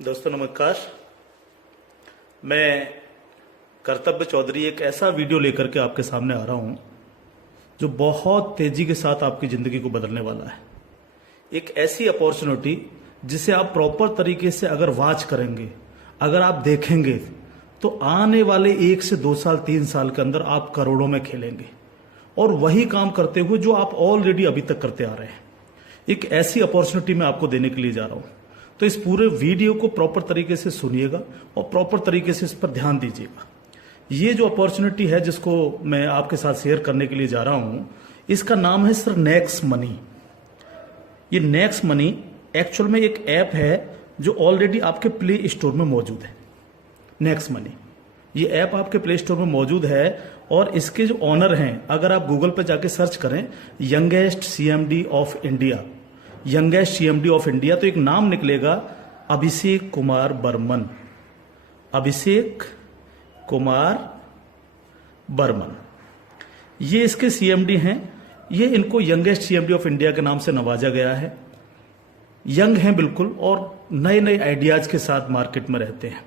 दोस्तों नमस्कार। मैं कर्तव्य चौधरी एक ऐसा वीडियो लेकर के आपके सामने आ रहा हूं जो बहुत तेजी के साथ आपकी जिंदगी को बदलने वाला है। एक ऐसी अपॉर्चुनिटी जिसे आप प्रॉपर तरीके से अगर वॉच करेंगे, अगर आप देखेंगे तो आने वाले 1 से 2 साल 3 साल के अंदर आप करोड़ों में खेलेंगे और वही काम करते हुए जो आप ऑलरेडी अभी तक करते आ रहे हैं। एक ऐसी अपॉर्चुनिटी मैं आपको देने के लिए जा रहा हूं, तो इस पूरे वीडियो को प्रॉपर तरीके से सुनिएगा और प्रॉपर तरीके से इस पर ध्यान दीजिएगा। ये जो अपॉर्चुनिटी है जिसको मैं आपके साथ शेयर करने के लिए जा रहा हूं, इसका नाम है सर नेक्स्ट मनी। ये नेक्स्ट मनी एक्चुअल में एक ऐप है जो ऑलरेडी आपके प्ले स्टोर में मौजूद है। नेक्स्ट मनी ये ऐप आपके प्ले स्टोर में मौजूद है और इसके जो ऑनर हैं, अगर आप गूगल पे जाके सर्च करें youngest CMD of India, youngest CMD of India, तो एक नाम निकलेगा अभिषेक कुमार बर्मन। अभिषेक कुमार बर्मन ये इसके सीएमडी हैं। ये इनको यंगेस्ट सीएमडी ऑफ इंडिया के नाम से नवाजा गया है। यंग हैं बिल्कुल और नए नए आइडियाज के साथ मार्केट में रहते हैं।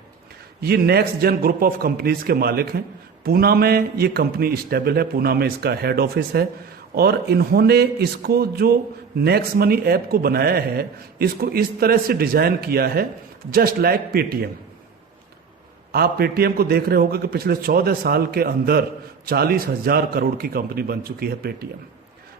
ये next gen group of companies के मालिक हैं। पूना में ये कंपनी स्टेबल है, पूना में इसका हेड ऑफिस है और इन्होंने इसको जो नेक्स्ट मनी ऐप को बनाया है, इसको इस तरह से डिजाइन किया है जस्ट लाइक पेटीएम। आप पेटीएम को देख रहे होंगे कि पिछले 14 साल के अंदर 40,000 करोड़ की कंपनी बन चुकी है पेटीएम।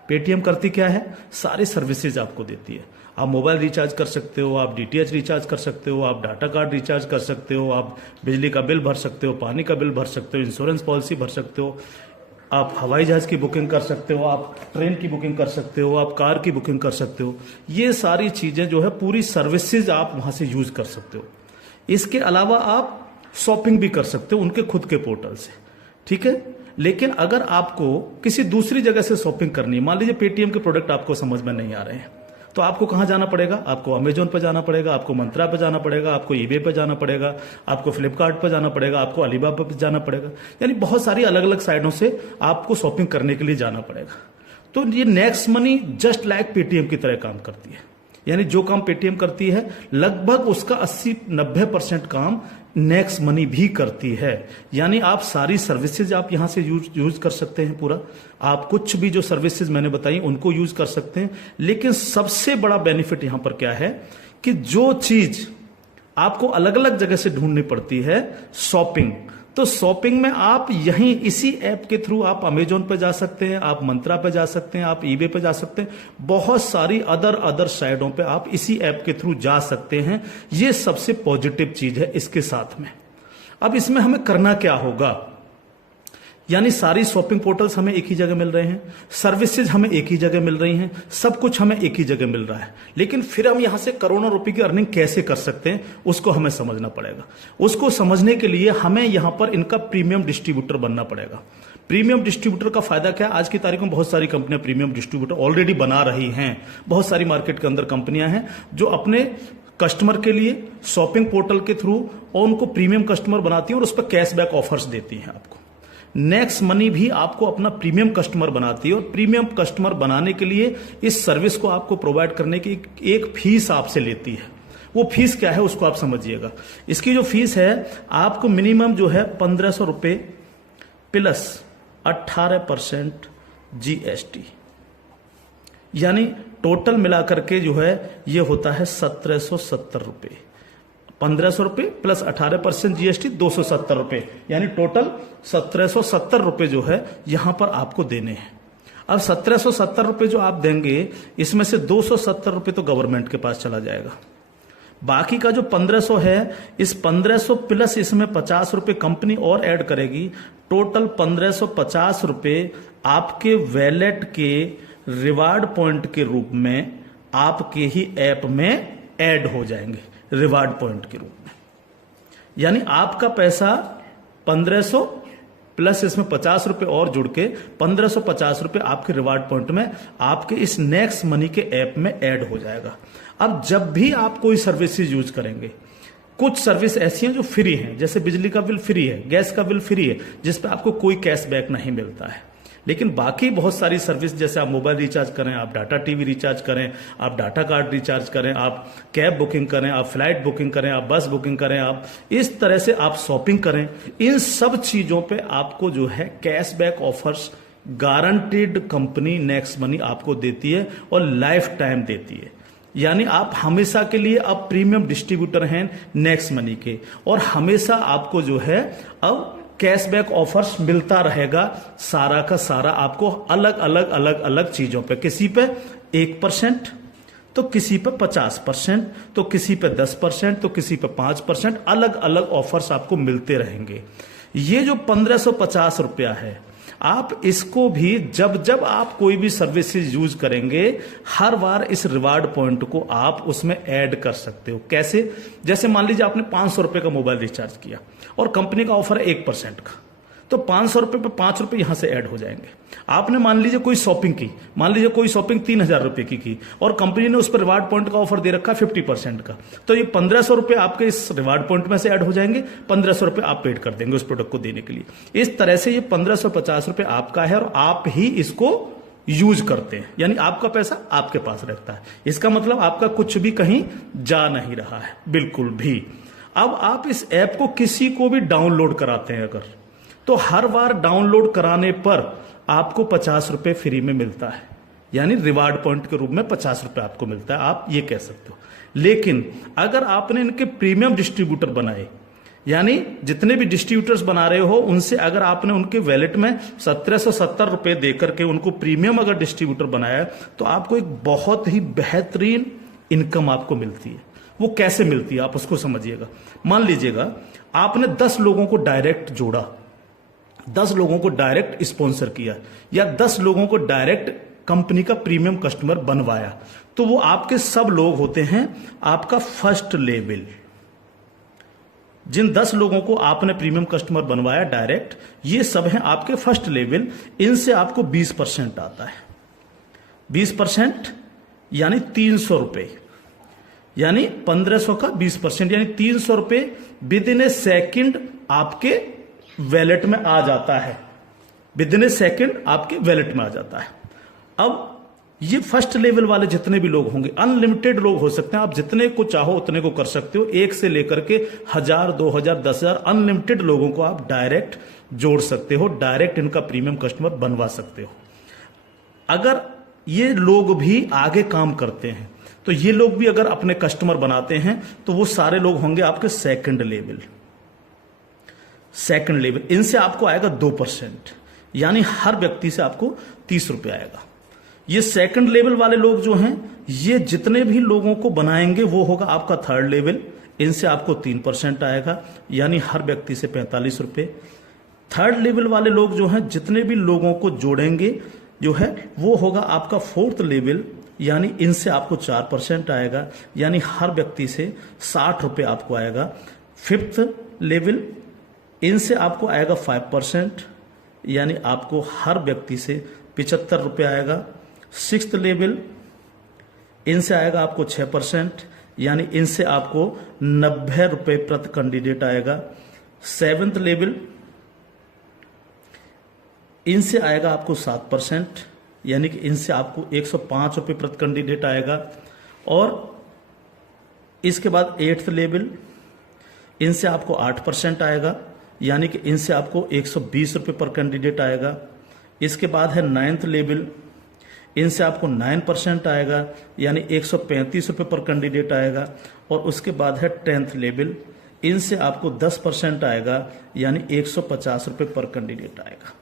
पेटीएम करती क्या है? सारी सर्विसेज आपको देती है। आप मोबाइल रिचार्ज कर सकते हो, आप डीटीएच रिचार्ज कर सकते हो, आप डाटा कार्ड रिचार्ज कर सकते हो, आप बिजली का बिल भर सकते हो, पानी का बिल भर सकते हो, इंश्योरेंस पॉलिसी भर सकते हो, आप हवाई जहाज की बुकिंग कर सकते हो, आप ट्रेन की बुकिंग कर सकते हो, आप कार की बुकिंग कर सकते हो। ये सारी चीजें जो है पूरी सर्विसेज आप वहां से यूज कर सकते हो। इसके अलावा आप शॉपिंग भी कर सकते हो उनके खुद के पोर्टल से, ठीक है। लेकिन अगर आपको किसी दूसरी जगह से शॉपिंग करनी है, मान लीजिए पेटीएम के प्रोडक्ट आपको समझ में नहीं आ रहे हैं, तो आपको कहां जाना पड़ेगा? आपको अमेजोन पे जाना पड़ेगा, आपको मंत्रा पे जाना पड़ेगा, आपको ईबे पे जाना पड़ेगा, आपको फ्लिपकार्ट पे जाना पड़ेगा, आपको अलीबाबा पे जाना पड़ेगा। यानी बहुत सारी अलग अलग साइटों से आपको शॉपिंग करने के लिए जाना पड़ेगा। तो ये next money just like Paytm की तरह काम करती है। यानी जो काम पेटीएम करती है लगभग उसका 80-90% काम नेक्स्ट मनी भी करती है। यानी आप सारी सर्विसेज आप यहां से यूज कर सकते हैं। पूरा आप कुछ भी जो सर्विसेज मैंने बताई उनको यूज कर सकते हैं। लेकिन सबसे बड़ा बेनिफिट यहां पर क्या है कि जो चीज आपको अलग अलग जगह से ढूंढनी पड़ती है, शॉपिंग, तो शॉपिंग में आप यहीं इसी ऐप के थ्रू आप अमेजोन पे जा सकते हैं, आप मंत्रा पे जा सकते हैं, आप ईबे पे जा सकते हैं, बहुत सारी अदर साइडों पे आप इसी ऐप के थ्रू जा सकते हैं। ये सबसे पॉजिटिव चीज है इसके साथ में। अब इसमें हमें करना क्या होगा? यानी सारी शॉपिंग पोर्टल्स हमें एक ही जगह मिल रहे हैं, सर्विसेज हमें एक ही जगह मिल रही हैं, सब कुछ हमें एक ही जगह मिल रहा है। लेकिन फिर हम यहां से करोड़ों रुपए की अर्निंग कैसे कर सकते हैं उसको हमें समझना पड़ेगा। उसको समझने के लिए हमें यहां पर इनका प्रीमियम डिस्ट्रीब्यूटर बनना पड़ेगा। प्रीमियम डिस्ट्रीब्यूटर का फायदा क्या है? आज की तारीख में बहुत सारी कंपनियां प्रीमियम डिस्ट्रीब्यूटर ऑलरेडी बना रही हैं। बहुत सारी मार्केट के अंदर कंपनियां हैं जो अपने कस्टमर के लिए शॉपिंग पोर्टल के थ्रू और उनको प्रीमियम कस्टमर बनाती हैं और उस पर कैशबैक ऑफर्स देती हैं आपको। नेक्स्ट मनी भी आपको अपना प्रीमियम कस्टमर बनाती है और प्रीमियम कस्टमर बनाने के लिए इस सर्विस को आपको प्रोवाइड करने की एक फीस आपसे लेती है। वो फीस क्या है उसको आप समझिएगा। इसकी जो फीस है आपको मिनिमम जो है 1,500 रुपए प्लस 18% जीएसटी, यानी टोटल मिलाकर के जो है ये होता है 1,770 रुपए। 1,500 रुपए प्लस 18% जीएसटी 270 रुपए, यानी टोटल 1,770 रुपए जो है यहां पर आपको देने हैं। अब 1,770 रुपए जो आप देंगे, इसमें से 270 रुपए तो गवर्नमेंट के पास चला जाएगा। बाकी का जो 1,500 है, इस 1,500 प्लस इसमें 50 रुपए कंपनी और ऐड करेगी। टोटल 1,550 रुपए आपके वैलेट के रिवार्ड पॉइंट के रूप में आपके ही ऐप में ऐड हो जाएंगे, रिवार्ड पॉइंट के रूप में। यानी आपका पैसा 1,500 प्लस इसमें 50 रुपए और जुड़ के 1,550 रुपए आपके रिवार्ड पॉइंट में आपके इस नेक्स्ट मनी के ऐप में ऐड हो जाएगा। अब जब भी आप कोई सर्विसेज यूज करेंगे, कुछ सर्विस ऐसी हैं जो फ्री हैं, जैसे बिजली का बिल फ्री है, गैस का बिल फ्री है, जिस पे आपको कोई कैशबैक नहीं मिलता है। लेकिन बाकी बहुत सारी सर्विस, जैसे आप मोबाइल रिचार्ज करें, आप डाटा टीवी रिचार्ज करें, आप डाटा कार्ड रिचार्ज करें, आप कैब बुकिंग करें, आप फ्लाइट बुकिंग करें, आप बस बुकिंग करें, आप इस तरह से आप शॉपिंग करें, इन सब चीजों पे आपको जो है cashback offers guaranteed company next money आपको देती है और लाइफ टाइम देती है। यानी आप हमेशा के लिए अब प्रीमियम डिस्ट्रीब्यूटर हैं नेक्स्ट मनी के, और हमेशा आपको जो है अब कैशबैक ऑफर्स मिलता रहेगा सारा का सारा आपको अलग अलग चीजों पे। किसी पे 1%, तो किसी पे 50%, तो किसी पे 10%, तो किसी पे 5%, अलग अलग ऑफर्स आपको मिलते रहेंगे। ये जो 1550 रुपया है, आप इसको भी जब जब आप कोई भी सर्विसेज यूज करेंगे, हर बार इस रिवार्ड पॉइंट को आप उसमें ऐड कर सकते हो। कैसे? जैसे मान लीजिए आपने 500 रुपए का मोबाइल रिचार्ज किया और कंपनी का ऑफर है 1% का, तो 500 रुपए पे 5 रुपए यहां से ऐड हो जाएंगे। आपने मान लीजिए कोई शॉपिंग की, मान लीजिए कोई शॉपिंग 3000 रुपए की और कंपनी ने उस पर रिवार्ड पॉइंट का ऑफर दे रखा 50% का, तो ये 1500 रुपए आपके इस रिवार्ड पॉइंट में से ऐड हो जाएंगे, 1500 रुपए आप पेड कर देंगे उस प्रोडक्ट को देने के लिए। इस तरह से ये 1550 रुपए आपका है और आप ही इसको यूज करते हैं, यानी आपका पैसा आपके पास रहता है। इसका मतलब आपका कुछ भी कहीं जा नहीं रहा है, बिल्कुल भी। अब आप इस ऐप को किसी को भी डाउनलोड कराते हैं अगर, तो हर बार डाउनलोड कराने पर आपको 50 रुपए फ्री में मिलता है, यानी रिवार्ड पॉइंट के रूप में 50 रुपए आपको मिलता है, आप ये कह सकते हो। लेकिन अगर आपने इनके प्रीमियम डिस्ट्रीब्यूटर बनाए, यानी जितने भी डिस्ट्रीब्यूटर्स बना रहे हो उनसे अगर आपने उनके वैलेट में 1770 रुपए देकर के उनको प्रीमियम अगर डिस्ट्रीब्यूटर बनाया, तो आपको एक बहुत ही बेहतरीन इनकम आपको मिलती है। वो कैसे मिलती है आप उसको समझिएगा। मान लीजिएगा आपने 10 लोगों को डायरेक्ट जोड़ा, 10 लोगों को डायरेक्ट स्पॉन्सर किया, या 10 लोगों को डायरेक्ट कंपनी का प्रीमियम कस्टमर बनवाया, तो वो आपके सब लोग होते हैं आपका फर्स्ट लेवल। जिन 10 लोगों को आपने प्रीमियम कस्टमर बनवाया डायरेक्ट, ये सब हैं आपके फर्स्ट लेवल। इनसे आपको 20% आता है। 20% यानी 300 रुपए, यानी 1500 का 20%, यानी 300 रुपए विद इन ए सेकेंड आपके वैलेट में आ जाता है। विद इन ए सेकेंड आपके वैलेट में आ जाता है। अब ये फर्स्ट लेवल वाले जितने भी लोग होंगे, अनलिमिटेड लोग हो सकते हैं, आप जितने को चाहो उतने को कर सकते हो, 1 से लेकर के 1000, 2000, 10,000 अनलिमिटेड लोगों को आप डायरेक्ट जोड़ सकते हो, डायरेक्ट इनका प्रीमियम कस्टमर बनवा सकते हो। अगर ये लोग भी आगे काम करते हैं, तो ये लोग भी अगर अपने कस्टमर बनाते हैं, तो वो सारे लोग होंगे आपके सेकंड लेवल। सेकंड लेवल, इनसे आपको आएगा 2%, यानी हर व्यक्ति से आपको 30 रुपए आएगा। ये सेकंड लेवल वाले लोग जो हैं, ये जितने भी लोगों को बनाएंगे वो होगा आपका थर्ड लेवल। इनसे आपको 3% आएगा, यानी हर व्यक्ति से 45 रुपए। थर्ड लेवल वाले लोग जो हैं, जितने भी लोगों को जोड़ेंगे जो है, वो होगा आपका फोर्थ लेवल, यानी इनसे आपको 4% आएगा, यानी हर व्यक्ति से 60 रुपए आपको आएगा। फिफ्थ लेवल, इनसे आपको आएगा 5%, यानी आपको हर व्यक्ति से 75 रुपए आएगा। सिक्स्थ लेवल, इनसे आएगा आपको 6%, यानी इनसे आपको 90 रुपए प्रति कैंडिडेट आएगा। सेवेंथ लेवल, इनसे आएगा आपको 7%, यानी कि इनसे आपको 105 रुपए प्रति कैंडिडेट आएगा। और इसके बाद 8th लेवल, इनसे आपको 8% आएगा, यानी कि इनसे आपको 120 रुपए पर कैंडिडेट आएगा। इसके बाद है 9th लेवल, इनसे आपको 9% आएगा, यानी 135 रुपए पर कैंडिडेट आएगा। और उसके बाद है 10th लेवल, इनसे आपको 10% आएगा, यानी 150 रुपए पर कैंडिडेट आएगा।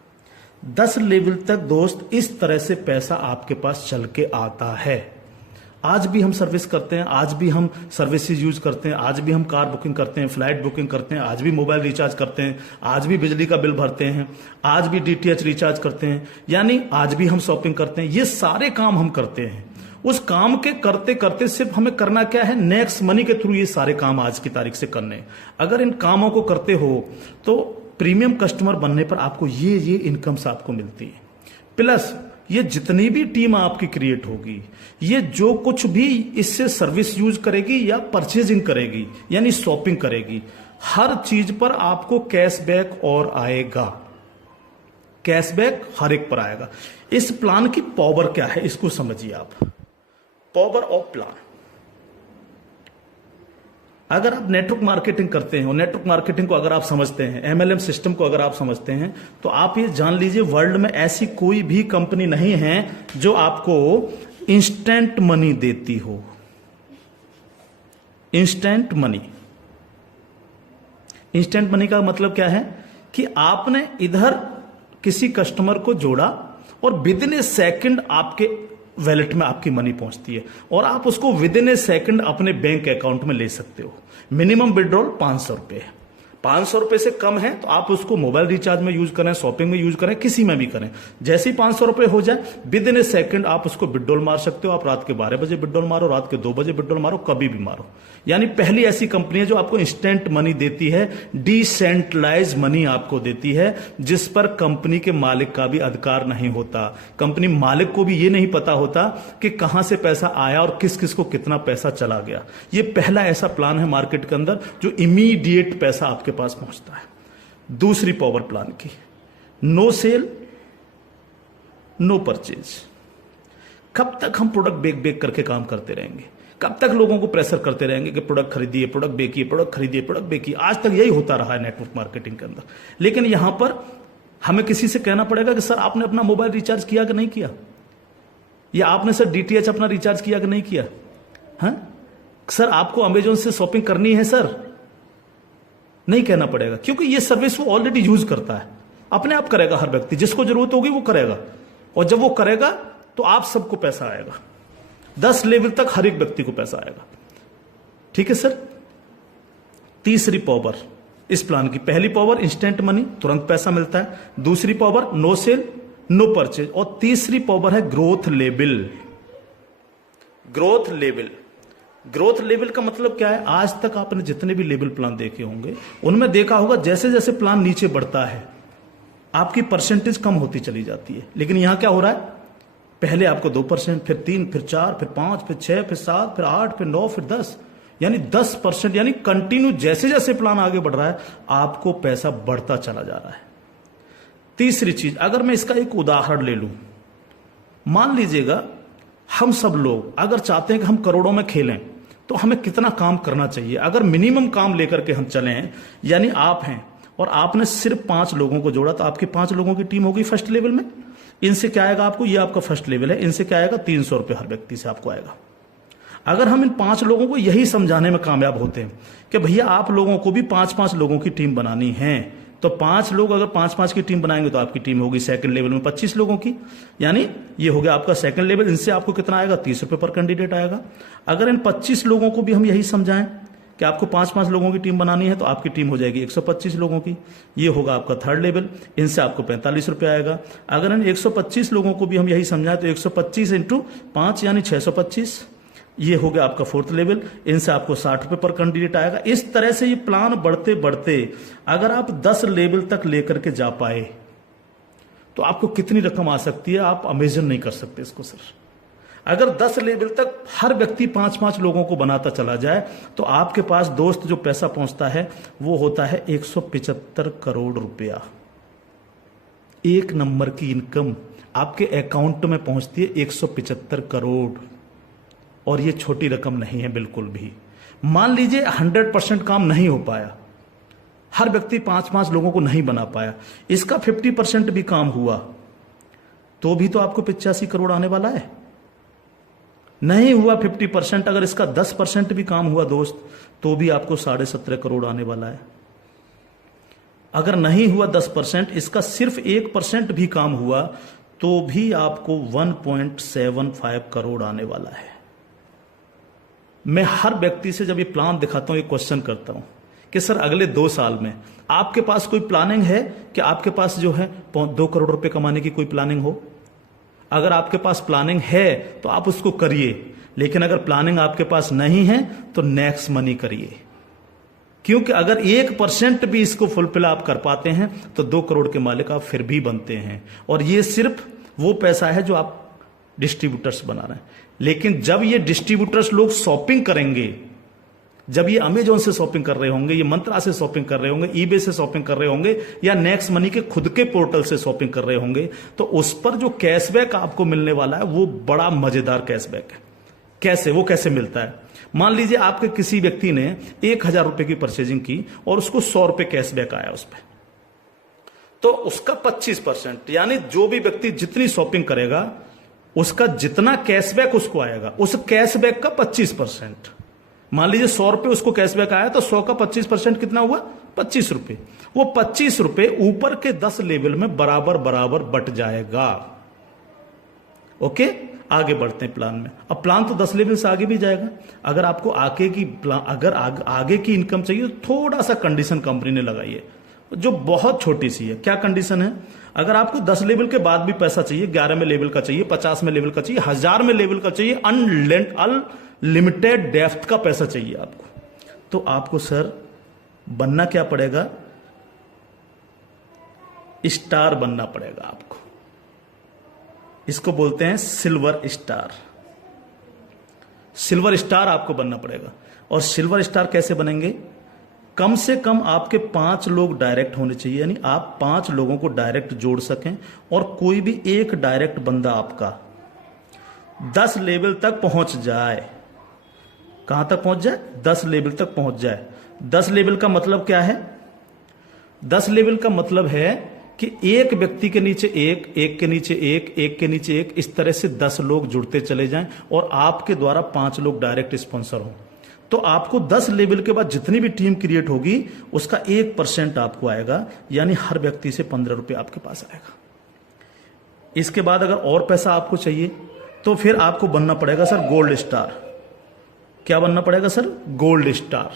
10 लेवल तक दोस्त इस तरह से पैसा आपके पास चल के आता है। आज भी हम सर्विस करते हैं, आज भी हम सर्विसेज यूज करते हैं, आज भी हम कार बुकिंग करते हैं, फ्लाइट बुकिंग करते हैं, आज भी मोबाइल रिचार्ज करते हैं, आज भी बिजली का बिल भरते हैं, आज भी DTH रिचार्ज करते हैं, यानी आज भी हम शॉपिंग करते हैं। ये सारे काम हम करते हैं। उस काम के करते करते सिर्फ हमें करना क्या है, नेक्स्ट मनी के थ्रू ये सारे काम आज की तारीख से करने। अगर इन कामों को करते हो तो प्रीमियम कस्टमर बनने पर आपको ये इनकम्स आपको मिलती है। प्लस ये जितनी भी टीम आपकी क्रिएट होगी, ये जो कुछ भी इससे सर्विस यूज करेगी या परचेजिंग करेगी, यानी शॉपिंग करेगी, हर चीज पर आपको कैशबैक और आएगा। कैशबैक हर एक पर आएगा। इस प्लान की पावर क्या है इसको समझिए आप। पावर ऑफ प्लान, अगर आप नेटवर्क मार्केटिंग करते हैं और नेटवर्क मार्केटिंग को अगर आप समझते हैं, एमएलएम सिस्टम को अगर आप समझते हैं, तो आप ये जान लीजिए वर्ल्ड में ऐसी कोई भी कंपनी नहीं है जो आपको इंस्टेंट मनी देती हो। इंस्टेंट मनी, इंस्टेंट मनी का मतलब क्या है कि आपने इधर किसी कस्टमर को जोड़ा और विद इन ए सेकंड आपके वैलेट में आपकी मनी पहुंचती है और आप उसको विद इन ए सेकंड अपने बैंक अकाउंट में ले सकते हो। मिनिमम विड्रॉल 500 रुपए है। 500 रुपए से कम है तो आप उसको मोबाइल रिचार्ज में यूज करें, शॉपिंग में यूज करें, किसी में भी करें। जैसे ही 500 रुपए हो जाए विद इन ए सेकंड आप उसको विड्रॉल मार सकते हो। आप रात के 12 बजे विड्रॉल मारो, रात के 2 बजे विड्रॉल मारो, कभी भी मारो। यानी पहली ऐसी कंपनी है जो आपको इंस्टेंट मनी देती है, डिसेंट्रलाइज मनी आपको देती है, जिस पर कंपनी के मालिक का भी अधिकार नहीं होता। कंपनी मालिक को भी ये नहीं पता होता कि कहां से पैसा आया और किस किस को कितना पैसा चला गया। ये पहला ऐसा प्लान है मार्केट के अंदर जो इमीडिएट पैसा आपके पास पहुंचता है। दूसरी पावर प्लान की, नो सेल नो परचेज। कब तक हम प्रोडक्ट बेक बेक करके काम करते रहेंगे? कब तक लोगों को प्रेशर करते रहेंगे कि प्रोडक्ट खरीदिए, प्रोडक्ट बेकिए, प्रोडक्ट खरीदिए, प्रोडक्ट बेकिए? आज तक यही होता रहा है नेटवर्क मार्केटिंग के अंदर। लेकिन यहां पर हमें किसी से कहना पड़ेगा कि सर आपने अपना मोबाइल रिचार्ज किया कि नहीं किया, या आपने सर डीटीएच अपना रिचार्ज किया कि नहीं किया, हाँ सर आपको अमेजोन से शॉपिंग करनी है सर, नहीं कहना पड़ेगा, क्योंकि ये सर्विस वो ऑलरेडी यूज करता है। अपने आप करेगा, हर व्यक्ति जिसको जरूरत होगी वो करेगा, और जब वो करेगा तो आप सबको पैसा आएगा। 10 लेवल तक हर एक व्यक्ति को पैसा आएगा। ठीक है सर। तीसरी पावर इस प्लान की, पहली पावर इंस्टेंट मनी, तुरंत पैसा मिलता है। दूसरी power no sale no purchase, और तीसरी पावर है growth level. Growth level, growth level का मतलब क्या है? आज तक आपने जितने भी लेवल प्लान देखे होंगे उनमें देखा होगा जैसे जैसे प्लान नीचे बढ़ता है आपकी परसेंटेज कम होती चली जाती है। लेकिन यहां क्या हो रहा है? पहले आपको 2%, फिर 3, फिर 4, फिर 5, फिर 6, फिर 7, फिर 8, फिर 9, फिर 10, यानी 10%, यानी कंटिन्यू जैसे जैसे प्लान आगे बढ़ रहा है आपको पैसा बढ़ता चला जा रहा है। तीसरी चीज, अगर मैं इसका एक उदाहरण ले लूं, मान लीजिएगा हम सब लोग अगर चाहते हैं कि हम करोड़ों में खेलें तो हमें कितना काम करना चाहिए? अगर मिनिमम काम लेकर के हम चलें, यानी आप हैं और आपने सिर्फ 5 लोगों को जोड़ा तो आपकी 5 लोगों की टीम होगी फर्स्ट लेवल में। इनसे क्या आएगा आपको? ये आपका फर्स्ट लेवल है। इनसे क्या आएगा? 300 रुपए हर व्यक्ति से आपको आएगा। अगर हम इन 5 लोगों को यही समझाने में कामयाब होते हैं कि भैया आप लोगों को भी 5-5 लोगों की टीम बनानी है, तो 5 लोग अगर 5-5 की टीम बनाएंगे तो आपकी टीम होगी सेकंड लेवल में 25 लोगों की, यानी ये हो गया आपका सेकंड लेवल। इनसे आपको कितना आएगा? 30 रुपए पर कैंडिडेट आएगा। अगर इन 25 लोगों को भी हम यही समझाएं कि आपको 5-5 लोगों की टीम बनानी है तो आपकी टीम हो जाएगी 125 लोगों की, ये होगा आपका थर्ड लेवल। इनसे आपको 45 रुपए आएगा। अगर इन 125 लोगों को भी हम यही समझाएं तो 125 × 5 यानी 625, ये हो गया आपका फोर्थ लेवल। इनसे आपको 60 रुपए पर कैंडिडेट आएगा। इस तरह से ये प्लान बढ़ते बढ़ते अगर आप 10 लेवल तक लेकर के जा पाए तो आपको कितनी रकम आ सकती है आप इमेजिन नहीं कर सकते इसको सर। अगर 10 लेवल तक हर व्यक्ति 5-5 लोगों को बनाता चला जाए तो आपके पास दोस्त जो पैसा पहुंचता है वो होता है 175 करोड़ रुपया। एक नंबर की इनकम आपके अकाउंट में पहुंचती है 175 करोड़, और ये छोटी रकम नहीं है बिल्कुल भी। मान लीजिए 100% काम नहीं हो पाया, हर व्यक्ति 5-5 लोगों को नहीं बना पाया, इसका 50% भी काम हुआ तो भी तो आपको 85 करोड़ आने वाला है। नहीं हुआ 50%, अगर इसका 10% भी काम हुआ दोस्त तो भी आपको 17.5 करोड़ आने वाला है। अगर नहीं हुआ 10%, इसका सिर्फ 1% भी काम हुआ तो भी आपको 1.75 करोड़ आने वाला है। मैं हर व्यक्ति से जब ये प्लान दिखाता हूं, ये क्वेश्चन करता हूं कि सर अगले 2 साल में आपके पास कोई प्लानिंग है कि आपके पास जो है 2 करोड़ रुपए कमाने की कोई प्लानिंग हो? अगर आपके पास प्लानिंग है तो आप उसको करिए, लेकिन अगर प्लानिंग आपके पास नहीं है तो नेक्स्ट मनी करिए, क्योंकि अगर 1% भी इसको फुलफिल आप कर पाते हैं तो 2 करोड़ के मालिक आप फिर भी बनते हैं। और ये सिर्फ वो पैसा है जो आप डिस्ट्रीब्यूटर्स बना रहे हैं। लेकिन जब ये डिस्ट्रीब्यूटर्स लोग शॉपिंग करेंगे जब ये अमेजोन से शॉपिंग कर रहे होंगे, ये मंत्रा से शॉपिंग कर रहे होंगे, ईबे से शॉपिंग कर रहे होंगे, या नेक्स्ट मनी के खुद के पोर्टल से शॉपिंग कर रहे होंगे, तो उस पर जो कैशबैक आपको मिलने वाला है वो बड़ा मजेदार कैशबैक है। कैसे, वो कैसे मिलता है? मान लीजिए आपके किसी व्यक्ति ने 1,000 रुपए की परचेजिंग की और उसको 100 रुपए कैशबैक आया उस पर, तो उसका 25%, यानी जो भी व्यक्ति जितनी शॉपिंग करेगा उसका जितना कैशबैक उसको आएगा, उस कैशबैक का 25%। मान लीजिए 100 रुपए उसको कैशबैक आया, तो 100 का 25% कितना हुआ? 25 रुपए। वो 25 रुपए ऊपर के 10 लेवल में बराबर बराबर बट जाएगा। ओके, आगे बढ़ते हैं प्लान में। अब प्लान तो 10 लेवल से आगे भी जाएगा। अगर आपको आगे की इनकम चाहिए तो थोड़ा सा कंडीशन कंपनी ने लगाई है, जो बहुत छोटी सी है। क्या कंडीशन है? अगर आपको 10 लेवल के बाद भी पैसा चाहिए, 11 में लेवल का चाहिए, 50 में लेवल का चाहिए, 1000 में लेवल का चाहिए, अनलिमिटेड डेप्थ का पैसा चाहिए आपको, तो आपको सर बनना क्या पड़ेगा? स्टार बनना पड़ेगा आपको। इसको बोलते हैं सिल्वर स्टार। सिल्वर स्टार आपको बनना पड़ेगा। और सिल्वर स्टार कैसे बनेंगे? कम से कम आपके 5 लोग डायरेक्ट होने चाहिए, यानी आप 5 लोगों को डायरेक्ट जोड़ सकें, और कोई भी एक डायरेक्ट बंदा आपका 10 लेवल तक पहुंच जाए। कहां तक पहुंच जाए? 10 लेवल तक पहुंच जाए। 10 लेवल का मतलब क्या है? 10 लेवल का मतलब है कि एक व्यक्ति के नीचे एक, एक के नीचे एक, एक के नीचे एक, इस तरह से 10 लोग जुड़ते चले जाएं और आपके द्वारा 5 लोग डायरेक्ट स्पॉन्सर हो, तो आपको 10 लेवल के बाद जितनी भी टीम क्रिएट होगी उसका 1% आपको आएगा, यानी हर व्यक्ति से 15 रुपए आपके पास आएगा। इसके बाद अगर और पैसा आपको चाहिए तो फिर आपको बनना पड़ेगा सर गोल्ड स्टार। क्या बनना पड़ेगा सर? Gold star.